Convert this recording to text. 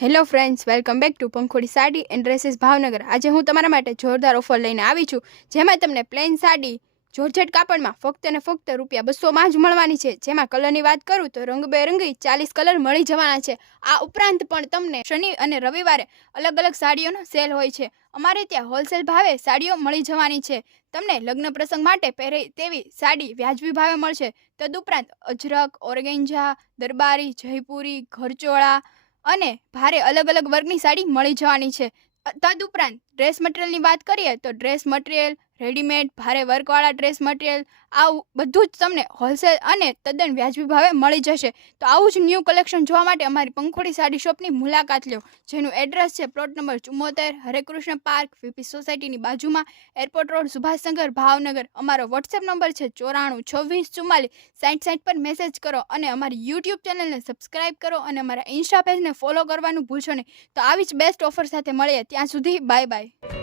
Hello friends, welcome back to Pankhodi sari and dresses Bhavnagar. આજે હું તમારા માટે જોરદાર ઓફર લઈને આવી છું, જેમાં તમને પ્લેન સાડી જોર્જેટ કાપડમાં ફક્ત ને ફક્ત ₹200 માં જ મળવાની છે। જેમાં કલરની વાત કરું તો રંગબેરંગી 40 કલર મળી જવાના છે। આ ઉપરાંત પણ તમને શનિ અને રવિવારે અલગ અલગ સાડીઓનો સેલ હોય છે। અમારે ત્યાં હોલસેલ ભાવે સાડીઓ મળી જવાની છે। તમને લગ્ન પ્રસંગ માટે પહેરે તેવી સાડી વાજબી ભાવે મળશે। તદુપરાંત અજરક, ઓર્ગેન્ઝા, દરબારી, જયપુરી, ઘરચોળા અને ભારે અલગ અલગ વર્ગની સાડી મળી જવાની છે। તદુપરાંત ડ્રેસ મટીરિયલની વાત કરીએ તો ડ્રેસ મટીરિયલ, રેડીમેડ, ભારે વર્કવાળા ડ્રેસ મટીરિયલ, આવું બધું જ તમને હોલસેલ અને તદ્દન વાજબી ભાવે મળી જશે। તો આવું જ ન્યૂ કલેક્શન જોવા માટે અમારી પંખોડી સાડી શોપની મુલાકાત લો, જેનું એડ્રેસ છે plot number 74, Hare Krishna park, VP સોસાયટીની બાજુમાં, એરપોર્ટ રોડ, સુભાષનગર, ભાવનગર। અમારો વોટ્સએપ નંબર છે 94 26 44 60 60 પર મેસેજ કરો અને અમારી યુટ્યુબ ચેનલને સબસ્ક્રાઇબ કરો અને અમારા ઇન્સ્ટા પેજને ફોલો કરવાનું ભૂલશો નહીં। તો આવી જ બેસ્ટ ઓફર સાથે મળીએ, ત્યાં સુધી બાય બાય।